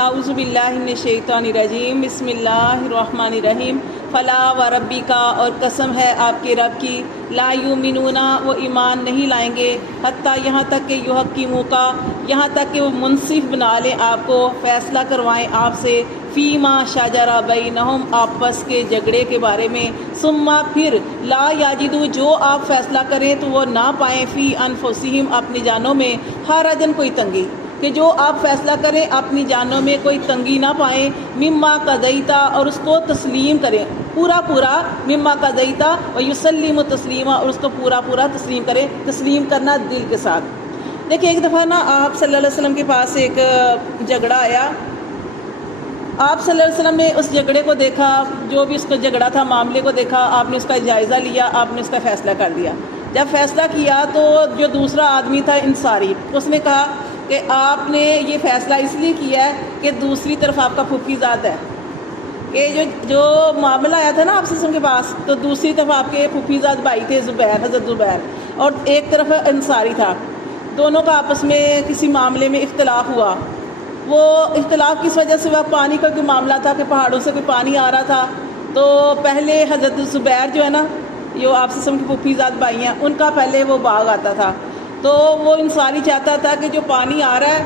اعوذ باللہ من الشیطان الرجیم، بسم اللہ الرحمن الرحیم۔ فلا و ربی کا، اور قسم ہے آپ کے رب کی، لا یؤمنون، وہ ایمان نہیں لائیں گے، حتیٰ یہاں تک کہ یحکموک کا، یہاں تک کہ وہ منصف بنا لیں آپ کو، فیصلہ کروائیں آپ سے، فیما شجر بینہم، آپس کے جھگڑے کے بارے میں، ثم پھر لا یجدوا، جو آپ فیصلہ کریں تو وہ نہ پائیں، فی انفسہم، اپنی جانوں میں، حرجن، کوئی تنگی، کہ جو آپ فیصلہ کریں اپنی جانوں میں کوئی تنگی نہ پائیں، مما قضیتا، اور اس کو تسلیم کریں پورا پورا، مما قضیتا ویسلم تسلیما، اور اس کو پورا پورا تسلیم کریں، تسلیم کرنا دل کے ساتھ۔ دیکھیں ایک دفعہ نا آپ صلی اللہ علیہ وسلم کے پاس ایک جھگڑا آیا، آپ صلی اللہ علیہ وسلم نے اس جھگڑے کو دیکھا، جو بھی اس کا جھگڑا تھا، معاملے کو دیکھا، آپ نے اس کا جائزہ لیا، آپ نے اس کا فیصلہ کر دیا۔ جب فیصلہ کیا تو جو دوسرا آدمی تھا انصاری، اس نے کہا کہ آپ نے یہ فیصلہ اس لیے کیا ہے کہ دوسری طرف آپ کا پھوپھی زاد ہے، کہ جو معاملہ آیا تھا نا آپ کے پاس، تو دوسری طرف آپ کے پھوپھی زاد بھائی تھے زبیر، حضرت زبیر، اور ایک طرف انصاری تھا، دونوں کا آپس میں کسی معاملے میں اختلاف ہوا۔ وہ اختلاف کس وجہ سے ہوا؟ پانی کا کوئی معاملہ تھا کہ پہاڑوں سے کوئی پانی آ رہا تھا، تو پہلے حضرت زبیر جو ہے نا، جو آپ سے کے پھوپھی زاد بھائی ہیں، ان کا پہلے وہ باغ آتا تھا، تو وہ انصاری چاہتا تھا کہ جو پانی آ رہا ہے،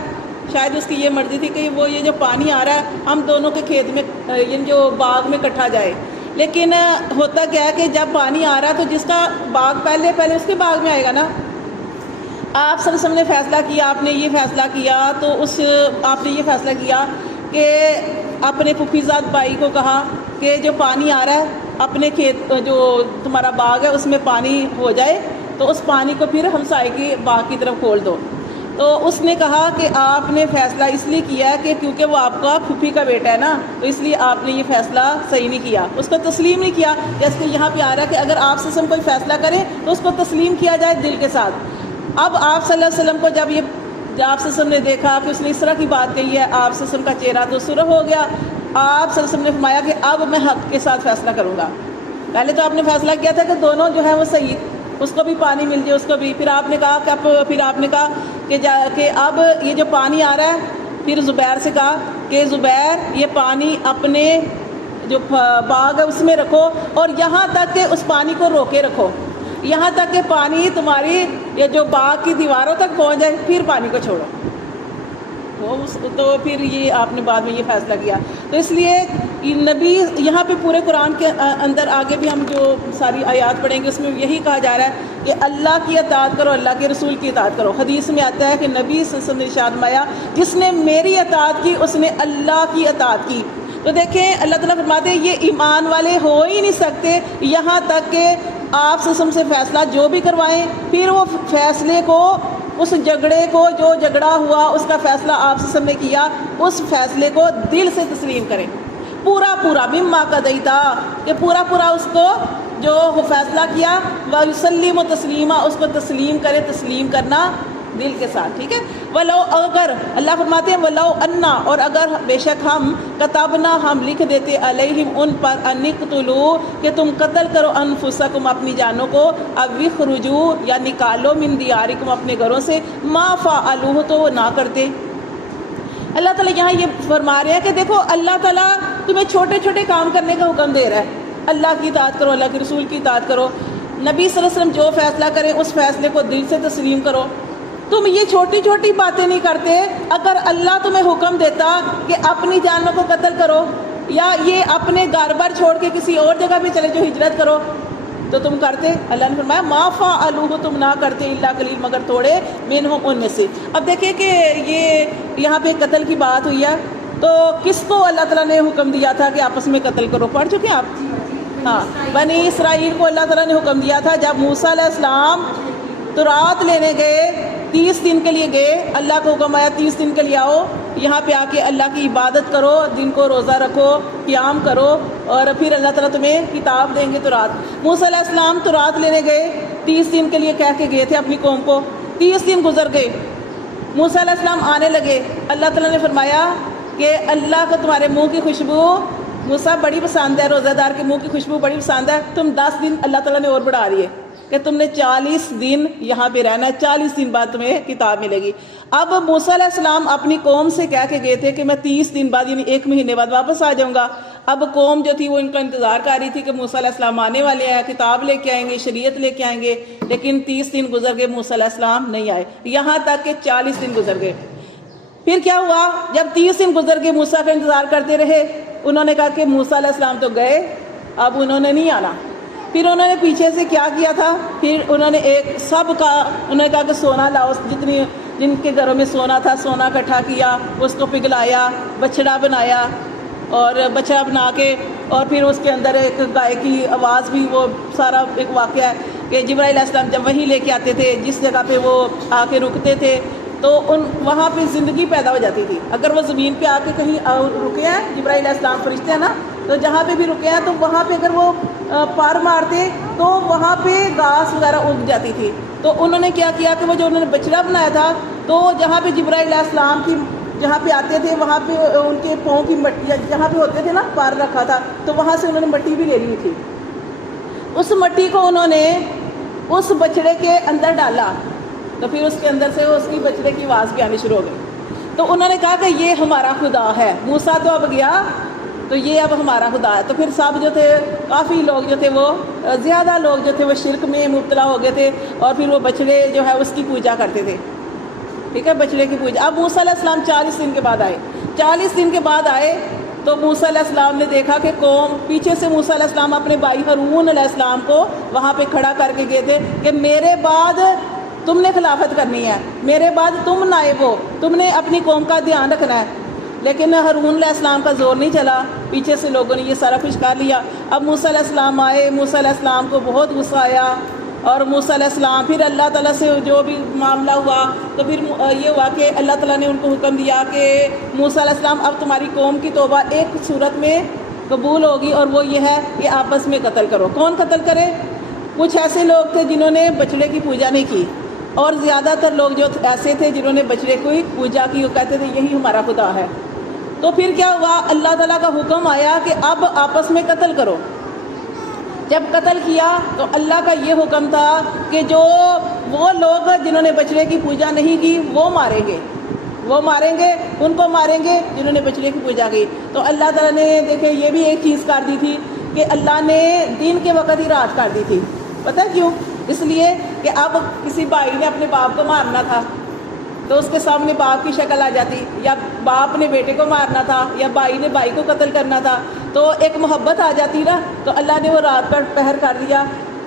شاید اس کی یہ مرضی تھی کہ وہ یہ جو پانی آ رہا ہے ہم دونوں کے کھیت میں، یعنی جو باغ میں اکٹھا جائے۔ لیکن ہوتا کیا ہے کہ جب پانی آ رہا ہے تو جس کا باغ پہلے اس کے باغ میں آئے گا نا۔ آپ صلی اللہ علیہ وسلم نے فیصلہ کیا، آپ نے یہ فیصلہ کیا، تو آپ نے یہ فیصلہ کیا کہ اپنے پھوپھی زاد بھائی کو کہا کہ جو پانی آ رہا ہے اپنے کھیت، جو تمہارا باغ ہے اس میں پانی ہو جائے، تو اس پانی کو پھر ہمسائے کی باغ کی طرف کھول دو۔ تو اس نے کہا کہ آپ نے فیصلہ اس لیے کیا ہے کہ کیونکہ وہ آپ کا پھوپھی کا بیٹا ہے نا، تو اس لیے آپ نے یہ فیصلہ صحیح نہیں کیا، اس کو تسلیم نہیں کیا۔ جیسے کہ یہاں پہ آ رہا ہے کہ اگر آپ سے کوئی فیصلہ کرے تو اس کو تسلیم کیا جائے دل کے ساتھ۔ اب آپ صلی اللہ علیہ وسلم کو جب آپ صلی اللہ علیہ وسلم نے دیکھا کہ اس نے اس طرح کی بات کہی ہے، آپ صلی اللہ علیہ وسلم کا چہرہ تو سرخ ہو گیا۔ آپ صلی اللہ علیہ وسلم نے فرمایا کہ اب میں حق کے ساتھ فیصلہ کروں گا۔ پہلے تو آپ نے فیصلہ کیا تھا کہ دونوں جو ہیں وہ صحیح، اس کو بھی پانی مل جائے، اس کو بھی، پھر آپ نے کہا کہ اب یہ جو پانی آ رہا ہے، پھر زبیر سے کہا کہ زبیر یہ پانی اپنے جو باغ ہے اس میں رکھو، اور یہاں تک کہ اس پانی کو روکے رکھو، یہاں تک کہ پانی تمہاری یہ جو باغ کی دیواروں تک پہنچ جائے، پھر پانی کو چھوڑو۔ تو پھر یہ آپ نے بعد میں یہ فیصلہ کیا۔ تو اس لیے نبی یہاں پہ پورے قرآن کے اندر آگے بھی ہم جو ساری آیات پڑھیں گے اس میں یہی کہا جا رہا ہے کہ اللہ کی اطاعت کرو، اللہ کے رسول کی اطاعت کرو۔ حدیث میں آتا ہے کہ نبی صلی اللہ علیہ وسلم نے ارشاد فرمایا، جس نے میری اطاعت کی اس نے اللہ کی اطاعت کی۔ تو دیکھیں اللہ تعالیٰ فرماتے ہیں یہ ایمان والے ہو ہی نہیں سکتے یہاں تک کہ آپ صلی اللہ علیہ وسلم سے فیصلہ جو بھی کروائیں، پھر وہ فیصلے کو، اس جھگڑے کو، جو جھگڑا ہوا اس کا فیصلہ آپ صلی اللہ علیہ وسلم نے کیا، اس فیصلے کو دل سے تسلیم کریں، پورا پورا، مما قضیتا، کہ پورا پورا اس کو جو فیصلہ کیا، وَيُسَلِّمُ تسلیما، اس کو تسلیم کرے، تسلیم کرنا دل کے ساتھ، ٹھیک ہے۔ وَلَوْ، اگر اللہ فرماتے ہیں وَلَوْ أَنَّا، اور اگر بے شک ہم، کتابنا، ہم لکھ دیتے، علیہم، ان پر، ان اقتلوا، کہ تم قتل کرو، انفسکم، اپنی جانوں کو، او اخرجوا، یا نکالو، من دیارکم، اپنے گھروں سے، ما فعلوہ، تو وہ نہ کرتے۔ اللہ تعالیٰ یہاں یہ فرما رہے ہیں کہ دیکھو اللہ تعالیٰ تمہیں چھوٹے چھوٹے کام کرنے کا حکم دے رہا ہے، اللہ کی اطاعت کرو، اللہ کے رسول کی اطاعت کرو، نبی صلی اللہ علیہ وسلم جو فیصلہ کریں اس فیصلے کو دل سے تسلیم کرو۔ تم یہ چھوٹی چھوٹی باتیں نہیں کرتے، اگر اللہ تمہیں حکم دیتا کہ اپنی جانوں کو قتل کرو، یا یہ اپنے گھر بار چھوڑ کے کسی اور جگہ پہ چلے جو ہجرت کرو، تو تم کرتے؟ اللہ نے فرمایا ما فعلوہ، تم نہ کرتے، الا قلیل، مگر تھوڑے، منہم، ان میں سے۔ اب دیکھیں کہ یہ یہاں پہ قتل کی بات ہوئی ہے، تو کس کو اللہ تعالیٰ نے حکم دیا تھا کہ آپس میں قتل کرو؟ پڑھ چکے ہیں آپ؟ ہاں، بنی اسرائیل کو اللہ تعالیٰ نے حکم دیا تھا، جب موسیٰ علیہ السلام تورات لینے گئے، 30 دن کے لیے گئے، اللہ کو حکم آیا 30 دن کے لیے آؤ، یہاں پہ آ کے اللہ کی عبادت کرو، دن کو روزہ رکھو، قیام کرو، اور پھر اللہ تعالیٰ تمہیں کتاب دیں گے تورات۔ موسیٰ علیہ السلام تورات لینے گئے، 30 دن کے لیے کہہ کے گئے تھے اپنی قوم کو، 30 دن گزر گئے، موسیٰ علیہ السلام آنے لگے، اللہ تعالیٰ نے فرمایا کہ اللہ کو تمہارے منہ کی خوشبو موسیٰ بڑی پسند ہے، روزہ دار کے منہ کی خوشبو بڑی پسند ہے، تم 10 دن اللہ تعالیٰ نے اور بڑھا دیے، کہ تم نے 40 دن یہاں پہ رہنا ہے، 40 دن بعد تمہیں کتاب ملے گی۔ اب موسیٰ علیہ السلام اپنی قوم سے کہہ کے گئے تھے کہ میں 30 دن بعد یعنی 1 مہینے بعد واپس آ جاؤں گا۔ اب قوم جو تھی وہ ان کا انتظار کر رہی تھی کہ موسیٰ علیہ السلام آنے والے ہیں، کتاب لے کے آئیں گے، شریعت لے کے آئیں گے، لیکن 30 دن گزر گئے، موسیٰ علیہ السلام نہیں آئے، یہاں تک کہ 40 دن گزر گئے۔ پھر کیا ہوا؟ جب 30 دن گزر گئے موسیٰ کا انتظار کرتے رہے، انہوں نے کہا کہ موسیٰ علیہ السلام تو گئے، اب انہوں نے نہیں آنا۔ پھر انہوں نے پیچھے سے کیا کیا تھا، پھر انہوں نے انہوں نے کہا کہ سونا لاؤ، جن کے گھروں میں سونا تھا سونا اکٹھا کیا، اس کو پگھلایا، بچڑا بنایا، اور بچڑا بنا کے اور پھر اس کے اندر ایک گائے کی آواز بھی، وہ سارا ایک واقعہ ہے کہ جبرائیل علیہ السلام جب وحی لے کے آتے تھے، جس جگہ پہ وہ آ کے رکتے تھے تو وہاں پہ زندگی پیدا ہو جاتی تھی۔ اگر وہ زمین پہ آ کے کہیں رکے ہیں، جبرائیل علیہ السلام فرشتے ہیں نا، تو جہاں پہ بھی رکے ہیں تو وہاں پہ اگر وہ پار مارتے تو وہاں پہ گھاس وغیرہ اگ جاتی تھی۔ تو انہوں نے کیا کیا کہ وہ جو انہوں نے بچڑا بنایا تھا، تو جہاں پہ جبرائیل علیہ السلام کی جہاں پہ آتے تھے وہاں پہ ان کے پاؤں کی مٹی جہاں پہ ہوتے تھے نا، پار رکھا تھا، تو وہاں سے انہوں نے مٹی بھی لے لی تھی۔ اس مٹی کو انہوں نے اس بچڑے کے اندر ڈالا، تو پھر اس کے اندر سے اس کی بچڑے کی آواز بھی آنی شروع ہو گئی۔ تو انہوں نے کہا کہ یہ ہمارا خدا ہے۔ موسیٰ تو اب گیا، تو یہ اب ہمارا خدا ہے۔ تو پھر سب جو تھے، کافی لوگ جو تھے، وہ زیادہ لوگ جو تھے وہ شرک میں مبتلا ہو گئے تھے، اور پھر وہ بچڑے جو ہے اس کی پوجا کرتے تھے، ٹھیک ہے، بچڑے کی پوجا۔ اب موسیٰ علیہ السلام 40 دن کے بعد آئے، 40 دن کے بعد آئے تو موسیٰ علیہ السلام نے دیکھا کہ قوم پیچھے سے، موسیٰ علیہ السلام اپنے بھائی ہارون علیہ السلام کو وہاں پہ کھڑا کر کے گئے تھے کہ میرے بعد تم نے خلافت کرنی ہے، میرے بعد تم نائب ہو، تم نے اپنی قوم کا دھیان رکھنا ہے۔ لیکن ہارون علیہ السلام کا زور نہیں چلا، پیچھے سے لوگوں نے یہ سارا کچھ کر لیا۔ اب موسیٰ علیہ السلام آئے، موسیٰ علیہ السلام کو بہت غصہ آیا، اور موسیٰ علیہ السلام پھر اللہ تعالیٰ سے جو بھی معاملہ ہوا، تو پھر یہ ہوا کہ اللہ تعالیٰ نے ان کو حکم دیا کہ موسیٰ علیہ السلام اب تمہاری قوم کی توبہ ایک صورت میں قبول ہوگی، اور وہ یہ ہے کہ آپس میں قتل کرو۔ کون قتل کرے؟ کچھ ایسے لوگ تھے جنہوں نے بچڑے کی پوجا نہیں کی، اور زیادہ تر لوگ جو ایسے تھے جنہوں نے بچڑے کی پوجا کی، وہ کہتے تھے یہی ہمارا خدا ہے۔ تو پھر کیا ہوا؟ اللہ تعالیٰ کا حکم آیا کہ اب آپس میں قتل کرو۔ جب قتل کیا تو اللہ کا یہ حکم تھا کہ جو وہ لوگ جنہوں نے بچڑے کی پوجا نہیں کی وہ ماریں گے، ان کو ماریں گے جنہوں نے بچڑے کی پوجا کی۔ تو اللہ تعالیٰ نے دیکھے یہ بھی ایک چیز کر دی تھی کہ اللہ نے دن کے وقت ہی رات کر دی تھی۔ پتہ کیوں؟ اس لیے کہ اب کسی بھائی نے اپنے باپ کو مارنا تھا تو اس کے سامنے باپ کی شکل آ جاتی، یا باپ نے بیٹے کو مارنا تھا، یا بھائی نے بھائی کو قتل کرنا تھا، تو ایک محبت آ جاتی نا۔ تو اللہ نے وہ رات کا پہر کر دیا،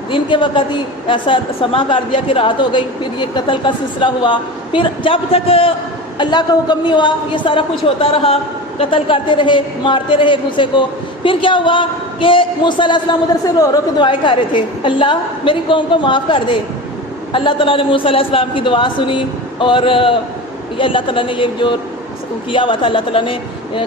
دن کے وقت ہی ایسا سما کر دیا کہ رات ہو گئی، پھر یہ قتل کا سلسلہ ہوا۔ پھر جب تک اللہ کا حکم نہیں ہوا یہ سارا کچھ ہوتا رہا، قتل کرتے رہے، مارتے رہے ایک دوسرے کو۔ پھر کیا ہوا کہ موسیٰ علیہ السلام ادھر سے رو رو کے دعائیں کر رہے تھے، اللہ میری قوم کو معاف کر دے۔ اللہ تعالیٰ نے موسیٰ علیہ السلام کی دعا سنی، اور یہ اللہ تعالیٰ نے یہ جو کیا ہوا تھا، اللہ تعالیٰ نے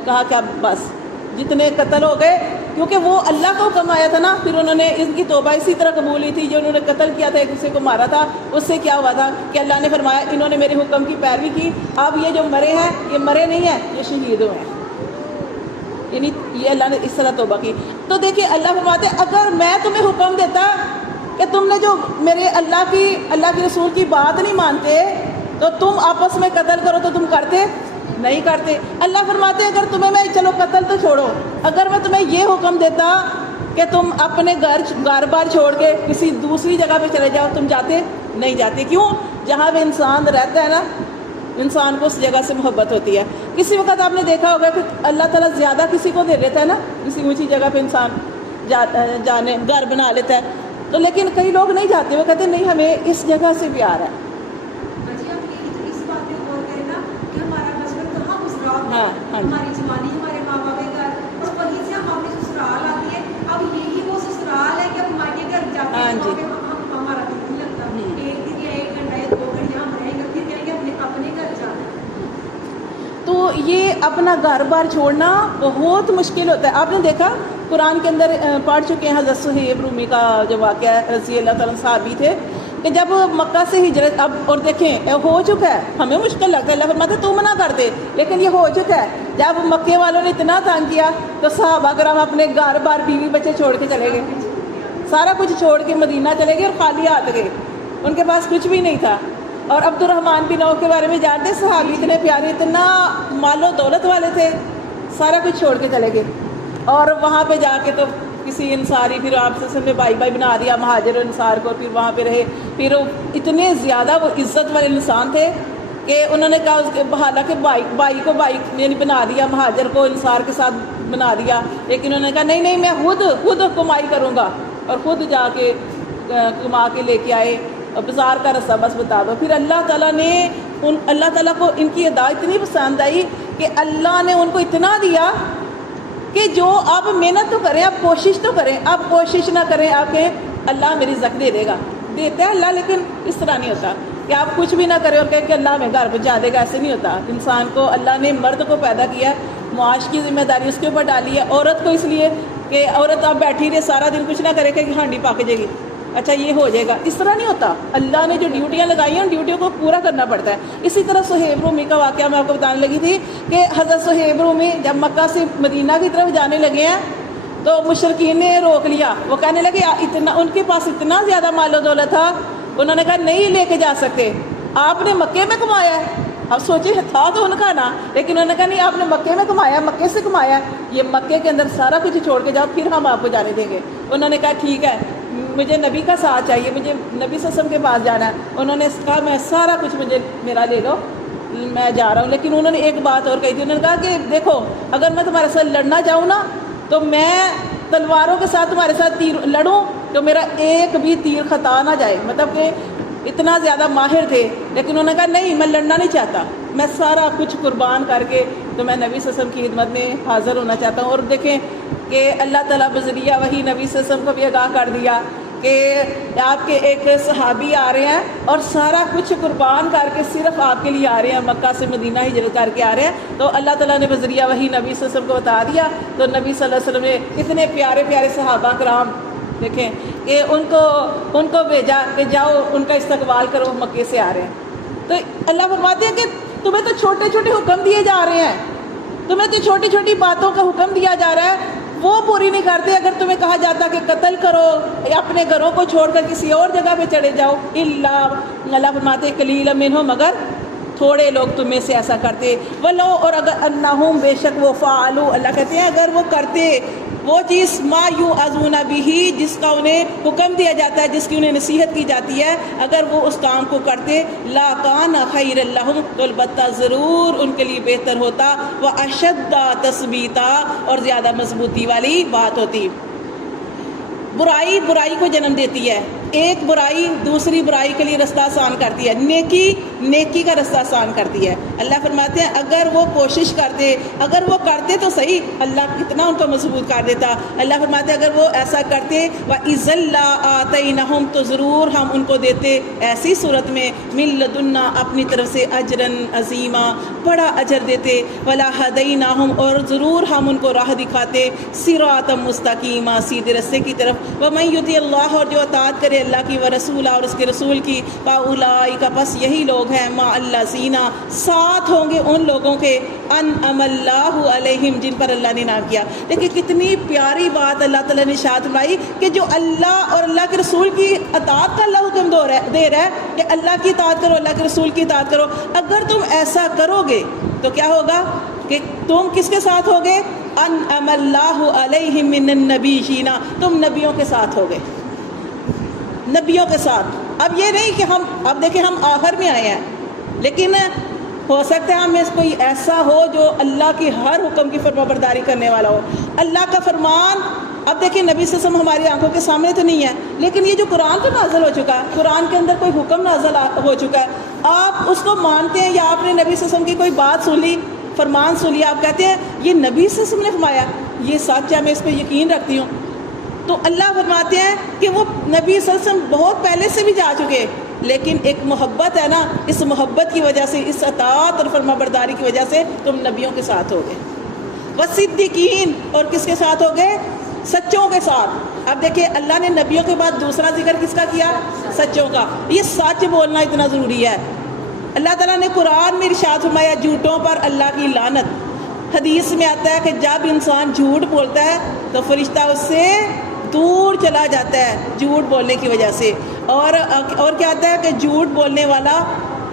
کہا کہ اب بس جتنے قتل ہو گئے، کیونکہ وہ اللہ کا حکم آیا تھا نا، پھر انہوں نے ان کی توبہ اسی طرح قبول تھی جو انہوں نے قتل کیا تھا، ایک دوسرے کو مارا تھا، اس سے کیا ہوا تھا کہ اللہ نے فرمایا انہوں نے میرے حکم کی پیروی کی، اب یہ جو مرے ہیں یہ مرے نہیں ہیں، یہ شہید ہوئے ہیں، یعنی یہ اللہ نے اس طرح توبہ کی۔ تو دیکھیے اللہ فرماتے ہیں اگر میں تمہیں حکم دیتا کہ تم نے جو میرے اللہ کی رسول کی بات نہیں مانتے تو تم آپس میں قتل کرو، تو تم کرتے نہیں کرتے۔ اللہ فرماتے ہیں اگر تمہیں میں، چلو قتل تو چھوڑو، اگر میں تمہیں یہ حکم دیتا کہ تم اپنے گھر بار چھوڑ کے کسی دوسری جگہ پہ چلے جاؤ، تم جاتے نہیں جاتے۔ کیوں؟ جہاں پہ انسان رہتا ہے نا، انسان کو اس جگہ سے محبت ہوتی ہے۔ کسی وقت آپ نے دیکھا ہوگا کہ اللہ تعالیٰ زیادہ کسی کو دے لیتا ہے نا، کسی اونچی جگہ پہ انسان جانے گھر بنا لیتا ہے، تو لیکن کئی لوگ نہیں جاتے، وہ کہتے ہیں نہیں ہمیں اس جگہ سے پیار ہے۔ ہاں ہماری جوانی ہمارے ماں باپ کے گھر، اور وہیں سے ہم اپنے سسرال آتے ہیں، اب یہی وہ سسرال ہے کہ ہم مائکے گھر جاتے ہیں، ہمارا دل نہیں لگتا، ایک دن یا 1 گھنٹہ یا 2 گھنٹے ہم رہیں گے، پھر کہیں گے اپنے گھر جانا ہے۔ تو یہ اپنا گھر بار چھوڑنا بہت مشکل ہوتا ہے۔ آپ نے دیکھا قرآن کے اندر پڑھ چکے ہیں حضرت صہیب رومی کا جو واقعہ ہے، رضی اللہ تعالیٰ صحابی تھے، کہ جب مکہ سے ہجرت، اب اور دیکھیں ہو چکا ہے، ہمیں مشکل لگتا ہے، اللہ فرماتا ہے تم نہ کرتے، لیکن یہ ہو چکا ہے۔ جب مکے والوں نے اتنا تنگ کیا تو صحابہ کرام اپنے گھر بار بیوی بچے چھوڑ کے چلے گئے، سارا کچھ چھوڑ کے مدینہ چلے گئے اور خالی ہاتھ گئے، ان کے پاس کچھ بھی نہیں تھا. اور عبد الرحمن بن عوف کے بارے میں جانتے ہیں، صحابی اتنے پیارے، اتنا مال و دولت والے تھے، سارا کچھ چھوڑ کے چلے گئے. اور وہاں پہ جا کے تو کسی انصاری، پھر آپ سے سب نے بائی بائی بنا دیا مہاجر انصار کو، پھر وہاں پہ رہے. پھر اتنے زیادہ وہ عزت والے انسان تھے کہ انہوں نے کہا، اس کے حالانکہ بائی کو بائی یعنی بنا دیا، مہاجر کو انصار کے ساتھ بنا دیا، لیکن انہوں نے کہا نہیں میں خود کمائی کروں گا، اور خود جا کے کما کے لے کے آئے. اور بازار کا رستہ بس بتا دو. پھر اللہ تعالیٰ کو ان کی ادا اتنی پسند آئی کہ اللہ نے ان کو اتنا دیا کہ جو آپ محنت تو کریں، آپ کوشش تو کریں، آپ کوشش نہ کریں، آپ کہیں اللہ میری رزق دے دے گا. دیتا ہے اللہ، لیکن اس طرح نہیں ہوتا کہ آپ کچھ بھی نہ کریں اور کہیں کہ اللہ میں گھر پہنچا دے گا. ایسے نہیں ہوتا. انسان کو اللہ نے مرد کو پیدا کیا ہے، معاش کی ذمہ داری اس کے اوپر ڈالی ہے. عورت کو اس لیے کہ عورت آپ بیٹھی رہے سارا دن کچھ نہ کرے کہ ہانڈی پاک جائے گی، اچھا یہ ہو جائے گا. اس طرح نہیں ہوتا. اللہ نے جو ڈیوٹیاں لگائی ہیں ان ڈیوٹیوں کو پورا کرنا پڑتا ہے. اسی طرح صہیب رومی کا واقعہ میں آپ کو بتانے لگی تھی کہ حضرت صہیب رومی جب مکہ سے مدینہ کی طرف جانے لگے ہیں تو مشرکین نے روک لیا. وہ کہنے لگے اتنا، ان کے پاس اتنا زیادہ مال و دولت تھا، انہوں نے کہا نہیں لے کے جا سکتے، آپ نے مکے میں کمایا ہے. اب سوچے تھا تو ان کا نا، لیکن انہوں نے کہا نہیں آپ نے مکے میں کمایا، مکے سے کمایا، یہ مکے کے اندر سارا کچھ چھوڑ کے جاؤ پھر ہم آپ کو جانے دیں گے. انہوں نے کہا ٹھیک ہے، مجھے نبی کا ساتھ چاہیے، مجھے نبی صلی اللہ علیہ وسلم کے پاس جانا ہے. انہوں نے کہا میں سارا کچھ مجھے میرا لے لو، میں جا رہا ہوں. لیکن انہوں نے ایک بات اور کہی تھی، انہوں نے کہا کہ دیکھو اگر میں تمہارے ساتھ لڑنا چاہوں نا تو میں تلواروں کے ساتھ تمہارے ساتھ تیر لڑوں تو میرا ایک بھی تیر خطا نہ جائے. مطلب کہ اتنا زیادہ ماہر تھے. لیکن انہوں نے کہا نہیں میں لڑنا نہیں چاہتا، میں سارا کچھ قربان کر کے تو میں نبی صلی اللہ علیہ وسلم کی خدمت میں حاضر ہونا چاہتا ہوں. اور دیکھیں کہ اللہ تعالیٰ بذریعہ وہی نبی صلی اللہ علیہ وسلم کو بھی آگاہ کر دیا کہ آپ کے ایک صحابی آ رہے ہیں اور سارا کچھ قربان کر کے صرف آپ کے لیے آ رہے ہیں، مکہ سے مدینہ ہجرت کر کے آ رہے ہیں. تو اللہ تعالیٰ نے بذریعہ وہی نبی صلی اللہ علیہ وسلم کو بتا دیا. تو نبی صلی اللہ علیہ وسلم نے اتنے پیارے پیارے صحابہ کرام دیکھیں کہ ان کو بھیجا کہ جاؤ ان کا استقبال کرو، مکے سے آ رہے ہیں. تو اللہ فرماتے ہیں کہ تمہیں تو چھوٹے چھوٹے حکم دیے جا رہے ہیں، تمہیں تو چھوٹی چھوٹی باتوں کا حکم دیا جا رہا ہے، وہ پوری نہیں کرتے. اگر تمہیں کہا جاتا کہ قتل کرو یا اپنے گھروں کو چھوڑ کر کسی اور جگہ پہ چلے جاؤ، اللہ فرماتے ہیں قلیل منہم، مگر تھوڑے لوگ تمہیں سے ایسا کرتے. ولو، اور اگر انہم، بے شک وہ، فعلوا، اللہ کہتے ہیں اگر وہ کرتے وہ چیز ما یوعظون بہ، جس کا انہیں حکم دیا جاتا ہے، جس کی انہیں نصیحت کی جاتی ہے، اگر وہ اس کام کو کرتے، لا کان خیر لہم، تو البتہ ضرور ان کے لیے بہتر ہوتا، واشد تثبیتا، اور زیادہ مضبوطی والی بات ہوتی. برائی برائی کو جنم دیتی ہے، ایک برائی دوسری برائی کے لیے رستہ آسان کرتی ہے، نیکی نیکی کا رستہ آسان کرتی ہے. اللہ فرماتے ہیں اگر وہ کوشش کرتے، اگر وہ کرتے تو صحیح، اللہ کتنا ان کو مضبوط کر دیتا. اللہ فرماتے ہیں اگر وہ ایسا کرتے، وَإِذًا لَّآتَيْنَاهُمْ، تو ضرور ہم ان کو دیتے ایسی صورت میں، مِن لَّدُنَّا، اپنی طرف سے، اجرًا عظیما، بڑا اجر دیتے، وَلَهَدَيْنَاهُمْ، اور ضرور ہم ان کو راہ دکھاتے، صِرَاطًا مُسْتَقِیمًا، سیدھے رستے کی طرف. وَمَن يُطِعِ اللَّهَ، اور جو اطاعت کرے اللہ کی، ورسولہ، اور اس کے رسول کی، فَأُولَٰئِکَ، پس یہی لوگ ہیں، مَعَ الَّذِینَ، ساتھ ہوں گے ان لوگوں کے، أَنْعَمَ اللَّهُ عَلَیْہِمْ، جن پر اللہ نے انعام کیا. لیکن کتنی پیاری بات اللہ تعالیٰ نے ارشاد فرمائی کہ جو اللہ اور اللہ کے رسول کی اطاعت کا اللہ حکم دے رہا ہے کہ اللہ کی اطاعت کرو، اللہ کے رسول کی اطاعت کرو. اگر تم ایسا کرو گے تو کیا ہوگا کہ تم کس کے ساتھ ہوگے؟ انعم اللہ علیہم من النبیین، تم نبیوں کے ساتھ ہوگے، نبیوں کے ساتھ. اب یہ نہیں کہ اب دیکھیں ہم آخر میں آئے ہیں، لیکن ہو سکتا ہے ہم میں کوئی ایسا ہو جو اللہ کی ہر حکم کی فرمانبرداری کرنے والا ہو. اللہ کا فرمان، اب دیکھیں نبی صلی اللہ علیہ وسلم ہماری آنکھوں کے سامنے تو نہیں ہے، لیکن یہ جو قرآن تو نازل ہو چکا ہے، قرآن کے اندر کوئی حکم نازل ہو چکا ہے، آپ اس کو مانتے ہیں، یا آپ نے نبی صلی اللہ علیہ وسلم کی کوئی بات سن لی، فرمان سن لیا، آپ کہتے ہیں یہ نبی صلی اللہ علیہ وسلم نے فرمایا، یہ سچ ہے، میں اس پہ یقین رکھتی ہوں. تو اللہ فرماتے ہیں کہ وہ نبی صلی اللہ علیہ وسلم بہت پہلے سے بھی جا چکے، لیکن ایک محبت ہے نا، اس محبت کی وجہ سے، اس اطاعت اور فرمانبرداری کی وجہ سے تم نبیوں کے ساتھ ہوگے. والصدیقین، اور کس کے ساتھ ہوگے؟ سچوں کے ساتھ. اب دیکھیں اللہ نے نبیوں کے بعد دوسرا ذکر کس کا کیا؟ سچوں کا. یہ سچ بولنا اتنا ضروری ہے. اللہ تعالیٰ نے قرآن میں ارشاد فرمایا جھوٹوں پر اللہ کی لعنت. حدیث میں آتا ہے کہ جب انسان جھوٹ بولتا ہے تو فرشتہ اس سے دور چلا جاتا ہے جھوٹ بولنے کی وجہ سے. اور کیا آتا ہے کہ جھوٹ بولنے والا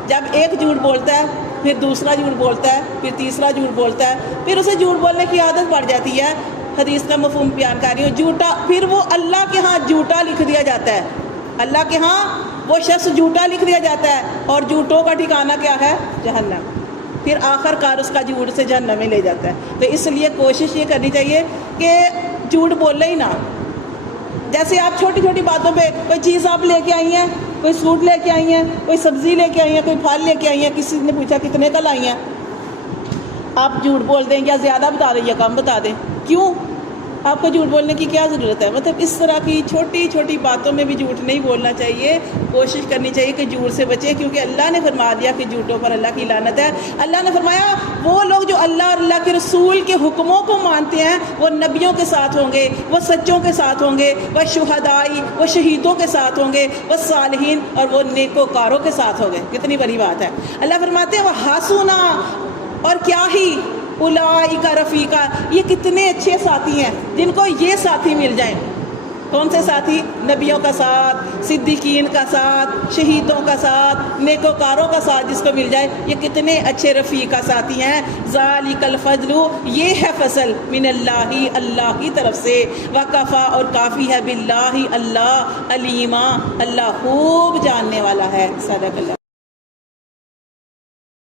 جب ایک جھوٹ بولتا ہے پھر دوسرا جھوٹ بولتا ہے پھر تیسرا جھوٹ بولتا ہے پھر اسے جھوٹ بولنے کی عادت پڑ جاتی ہے. حدیث کا مفہوم بیان کر رہی ہوں. جھوٹا پھر وہ اللہ کے ہاں جھوٹا لکھ دیا جاتا ہے. اللہ کے ہاں وہ شخص جھوٹا لکھ دیا جاتا ہے اور جھوٹوں کا ٹھکانہ کیا ہے؟ جہنم. پھر آخر کار اس کا جھوٹ سے جہنم میں لے جاتا ہے. تو اس لیے کوشش یہ کرنی چاہیے کہ جھوٹ بولے ہی نہ. جیسے آپ چھوٹی چھوٹی باتوں پہ کوئی چیز آپ لے کے آئی ہیں, کوئی سوٹ لے کے آئی ہیں, کوئی سبزی لے کے آئی ہیں, کوئی پھل لے کے آئی ہیں, کسی نے پوچھا کتنے کا لائی ہیں, آپ جھوٹ بول دیں یا زیادہ بتا دیں یا کم بتا دیں. کیوں؟ آپ کو جھوٹ بولنے کی کیا ضرورت ہے؟ مطلب اس طرح کی چھوٹی چھوٹی باتوں میں بھی جھوٹ نہیں بولنا چاہیے. کوشش کرنی چاہیے کہ جھوٹ سے بچیں, کیونکہ اللہ نے فرما دیا کہ جھوٹوں پر اللہ کی لعنت ہے. اللہ نے فرمایا وہ لوگ جو اللہ اور اللہ کے رسول کے حکموں کو مانتے ہیں وہ نبیوں کے ساتھ ہوں گے, وہ سچوں کے ساتھ ہوں گے, وہ شہدائی وہ شہیدوں کے ساتھ ہوں گے, وہ صالحین اور وہ نیکوکاروں کے ساتھ ہوں گے. کتنی بڑی بات ہے. اللہ فرماتے ہیں وہ حسنا, اور کیا ہی اولئک رفیقا, یہ کتنے اچھے ساتھی ہیں جن کو یہ ساتھی مل جائیں. کون سے ساتھی؟ نبیوں کا ساتھ, صدیقین کا ساتھ, شہیدوں کا ساتھ, نیکوکاروں کا ساتھ جس کو مل جائے. یہ کتنے اچھے رفیق کا ساتھی ہیں. ذالک الفضل, یہ ہے فضل, من اللہ, اللہ کی طرف سے, وکفا, اور کافی ہے, باللہ, اللہ, علیما, اللہ خوب جاننے والا ہے. صدق اللہ.